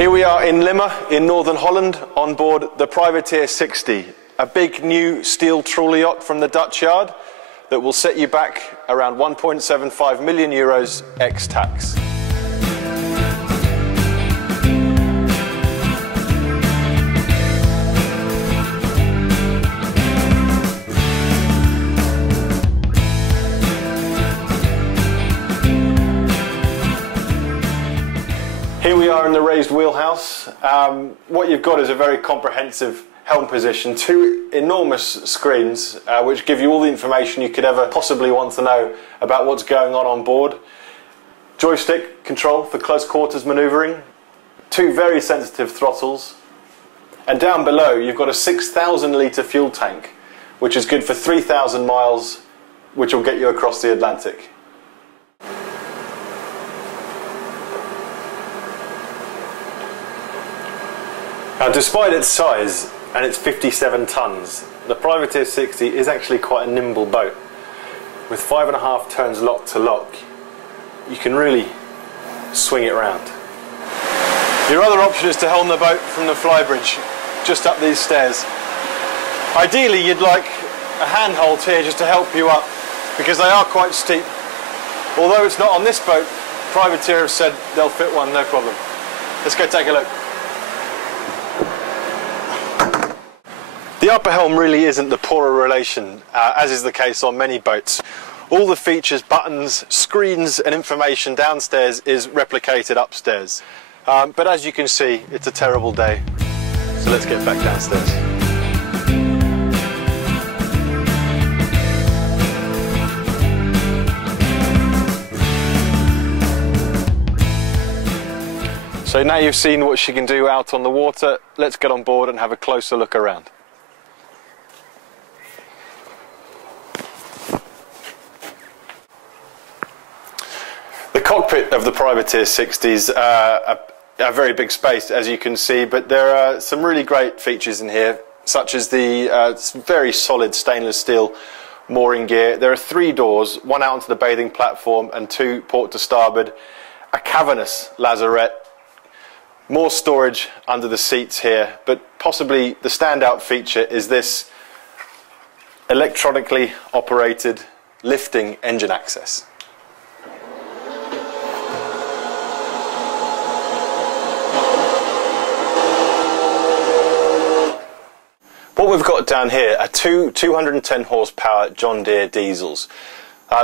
Here we are in Limmer in Northern Holland on board the Privateer 60, a big new steel trawler yacht from the Dutch yard that will set you back around 1.75 million euros ex-tax. Here we are in the raised wheelhouse. What you've got is a very comprehensive helm position, two enormous screens which give you all the information you could ever possibly want to know about what's going on board. Joystick control for close quarters manoeuvring, two very sensitive throttles, and down below you've got a 6,000 litre fuel tank which is good for 3,000 miles, which will get you across the Atlantic. Now, despite its size and its 57 tonnes, the Privateer 60 is actually quite a nimble boat. With 5.5 turns lock to lock, you can really swing it round. Your other option is to helm the boat from the flybridge, just up these stairs. Ideally, you'd like a handhold here just to help you up, because they are quite steep. Although it's not on this boat, Privateer have said they'll fit one, no problem. Let's go take a look. The upper helm really isn't the poorer relation, as is the case on many boats. All the features, buttons, screens and information downstairs is replicated upstairs. But as you can see, it's a terrible day. So let's get back downstairs. So now you've seen what she can do out on the water, let's get on board and have a closer look around. The cockpit of the Privateer 60 is a very big space, as you can see, but there are some really great features in here, such as the very solid stainless steel mooring gear. There are 3 doors, one out onto the bathing platform and 2 port to starboard, a cavernous lazarette, more storage under the seats here, but possibly the standout feature is this electronically operated lifting engine access. What we've got down here are two 210 horsepower John Deere diesels.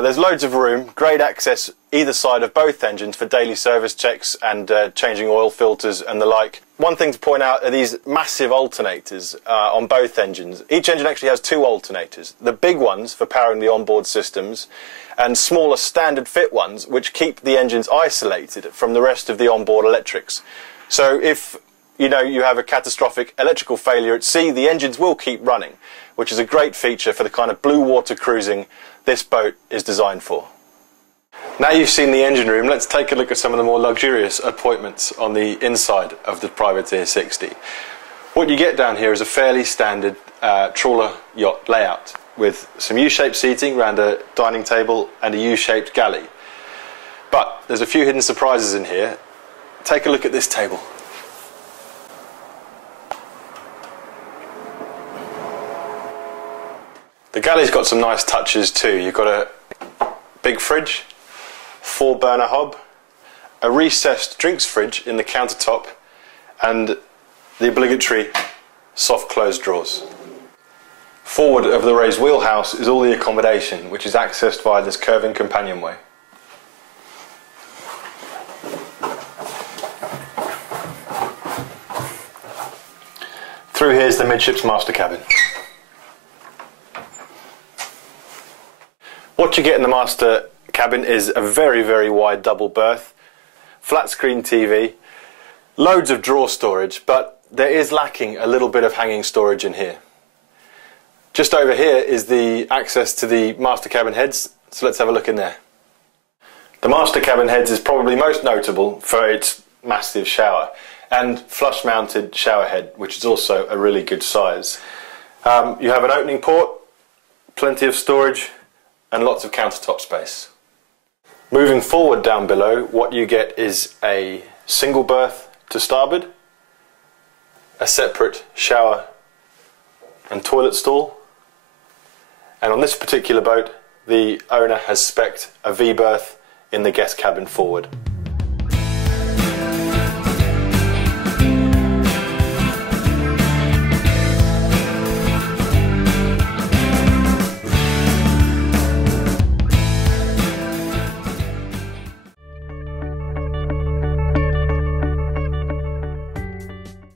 There's loads of room, great access either side of both engines for daily service checks and changing oil filters and the like. One thing to point out are these massive alternators on both engines. Each engine actually has 2 alternators, the big ones for powering the onboard systems and smaller standard fit ones which keep the engines isolated from the rest of the onboard electrics. So if you have a catastrophic electrical failure at sea, the engines will keep running, which is a great feature for the kind of blue water cruising this boat is designed for. Now you've seen the engine room, let's take a look at some of the more luxurious appointments on the inside of the Privateer 60. What you get down here is a fairly standard trawler yacht layout with some U-shaped seating around a dining table and a U-shaped galley. But there's a few hidden surprises in here. Take a look at this table. The galley's got some nice touches too. You've got a big fridge, 4-burner hob, a recessed drinks fridge in the countertop, and the obligatory soft closed drawers. Forward of the raised wheelhouse is all the accommodation, which is accessed via this curving companionway. Through here is the midships master cabin. What you get in the master cabin is a very, very wide double berth, flat screen TV, loads of drawer storage, but there is lacking a little bit of hanging storage in here. Just over here is the access to the master cabin heads, so let's have a look in there. The master cabin heads is probably most notable for its massive shower and flush mounted shower head, which is also a really good size. You have an opening port, plenty of storage, and lots of countertop space. Moving forward down below, what you get is a single berth to starboard, a separate shower and toilet stall, and on this particular boat the owner has spec'd a V-berth in the guest cabin forward.